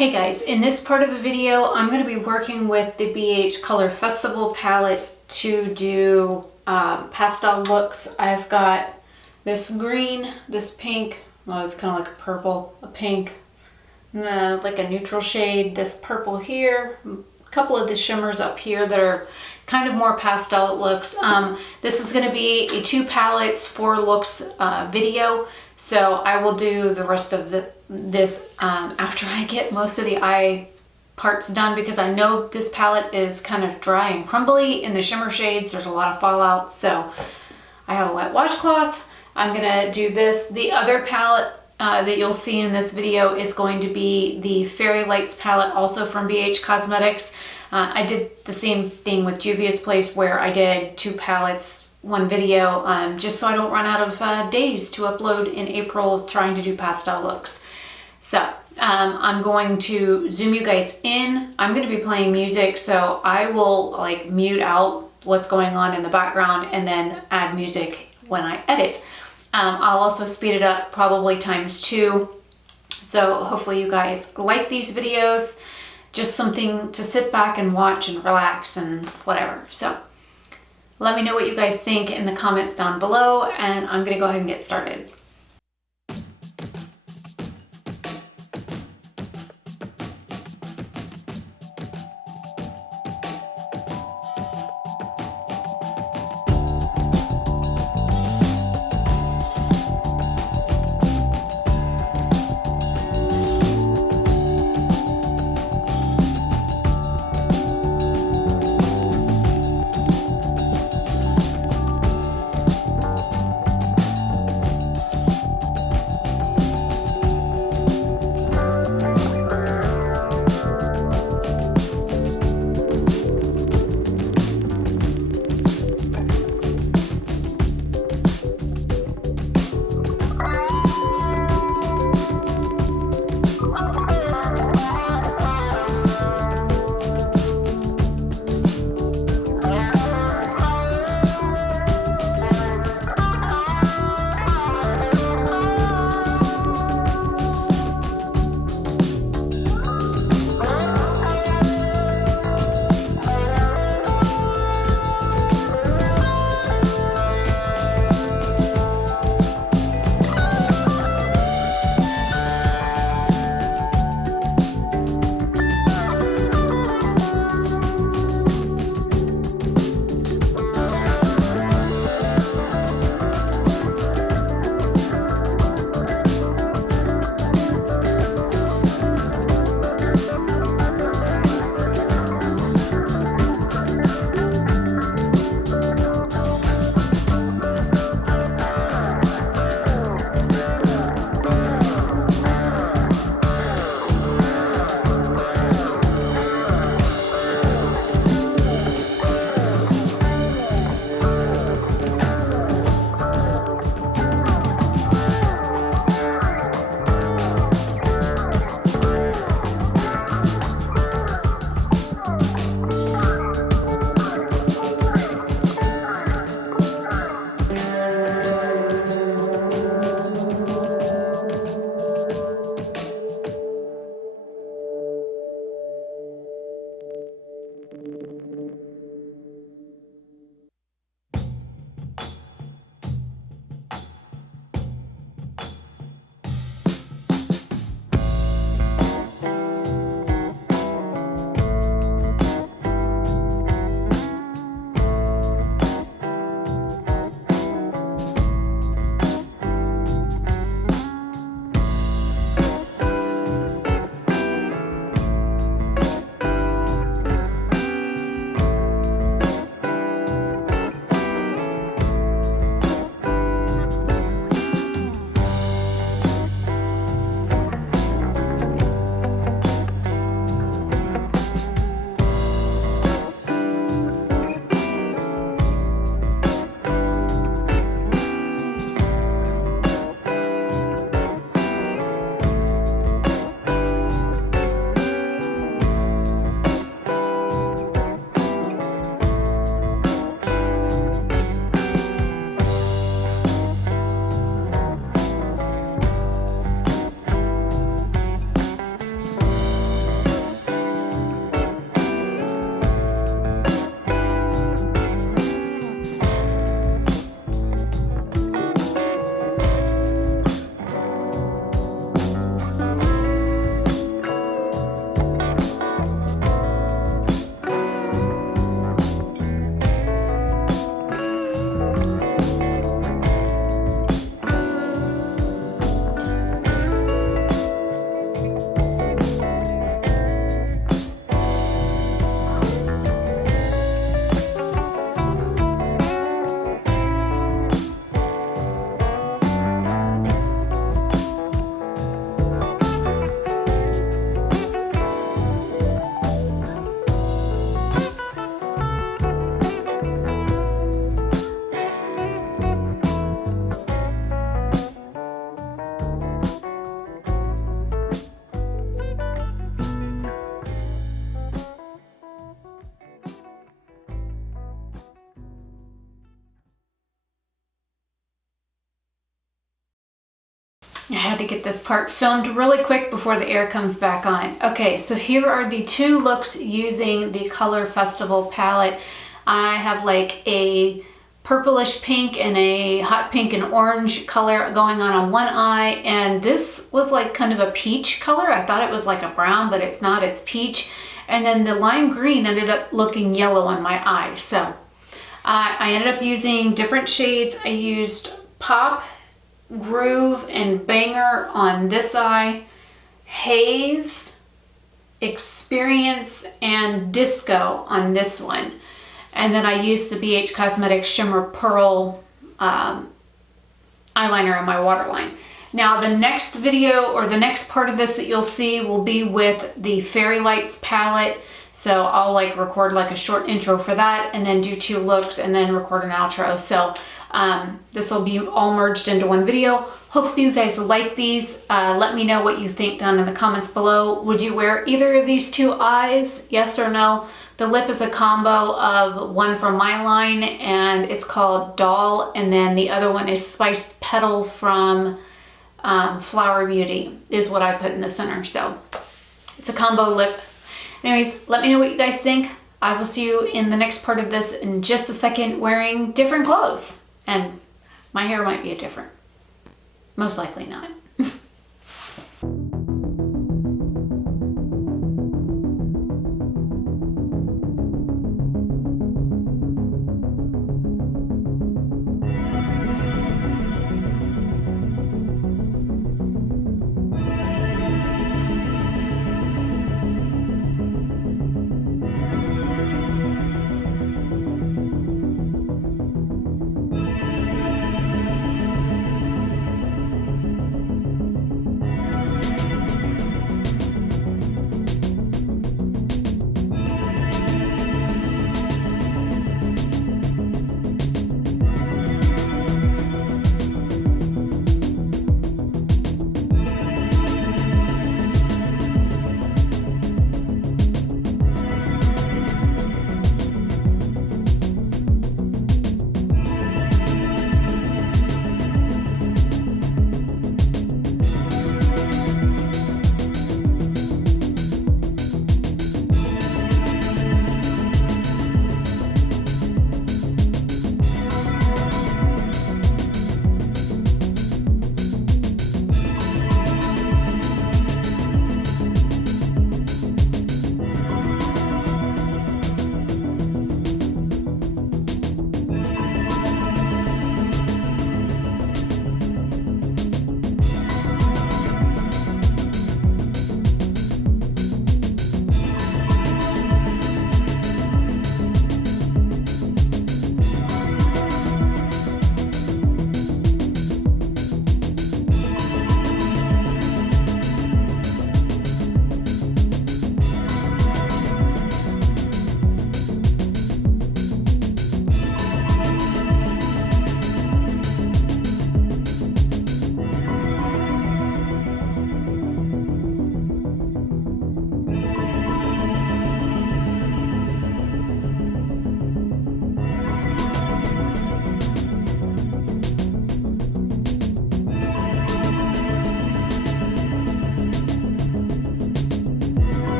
Hey guys, in this part of the video, I'm going to be working with the BH Color Festival palette to do pastel looks. I've got this green, this pink, well it's kind of like a purple, a pink, and then like a neutral shade, this purple here, a couple of the shimmers up here that are kind of more pastel looks. This is going to be a 2 palettes, 4 looks video. So I will do the rest of this after I get most of the eye parts done, because I know this palette is kind of dry and crumbly in the shimmer shades. There's a lot of fallout, so I have a wet washcloth. I'm gonna do this. The other palette that you'll see in this video is going to be the Fairy Lights palette, also from BH Cosmetics. I did the same thing with Juvia's Place, where I did 2 palettes, 1 video, just so I don't run out of days to upload in April trying to do pastel looks. So I'm going to zoom you guys in. I'm going to be playing music, so I will like mute out what's going on in the background and then add music when I edit. I'll also speed it up, probably ×2. So hopefully you guys like these videos. Just something to sit back and watch and relax and whatever. So let me know what you guys think in the comments down below, and I'm gonna go ahead and get started. I had to get this part filmed really quick before the air comes back on. Okay, so here are the two looks using the Color Festival palette. I have like a purplish pink and a hot pink and orange color going on one eye, and this was like kind of a peach color. I thought it was like a brown, but it's not, it's peach. And then the lime green ended up looking yellow on my eye. So I ended up using different shades. I used Pop, Groove, and Banger on this eye, Haze, Experience, and Disco on this one. And then I used the BH Cosmetics Shimmer Pearl eyeliner on my waterline. Now the next video, or the next part of this that you'll see, will be with the Fairy Lights palette. So I'll like record like a short intro for that, and then do two looks, and then record an outro. So this will be all merged into one video. Hopefully you guys like these. Let me know what you think down in the comments below. Would you wear either of these two eyes? Yes or no? The lip is a combo of one from my line, and it's called Doll, and then the other one is Spiced Petal from Flower Beauty is what I put in the center. So it's a combo lip. Anyways, let me know what you guys think. I will see you in the next part of this in just a second, wearing different clothes. And my hair might be different. Most likely not.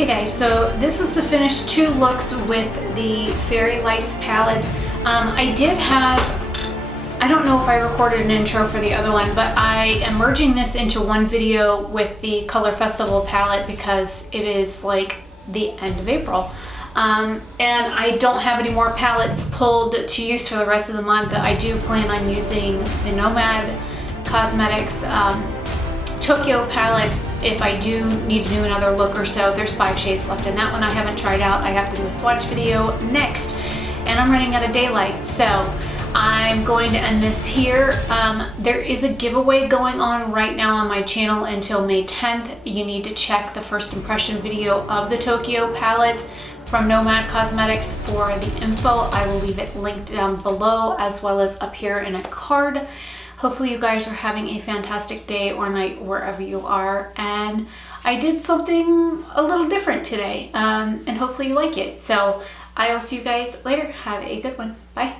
Hey guys, so this is the finished 2 looks with the Fairy Lights palette. I did have, I don't know if I recorded an intro for the other one, but I am merging this into one video with the Color Festival palette because it is like the end of April. And I don't have any more palettes pulled to use for the rest of the month. I do plan on using the Nomad Cosmetics Tokyo palette if I do need to do another look or so. There's 5 shades left in that one I haven't tried out. I have to do a swatch video next, and I'm running out of daylight, so I'm going to end this here. There is a giveaway going on right now on my channel until May 10th. You need to check the first impression video of the Tokyo palette from Nomad Cosmetics for the info. I will leave it linked down below as well as up here in a card. Hopefully you guys are having a fantastic day or night wherever you are, and I did something a little different today, and hopefully you like it. So I will see you guys later. Have a good one. Bye.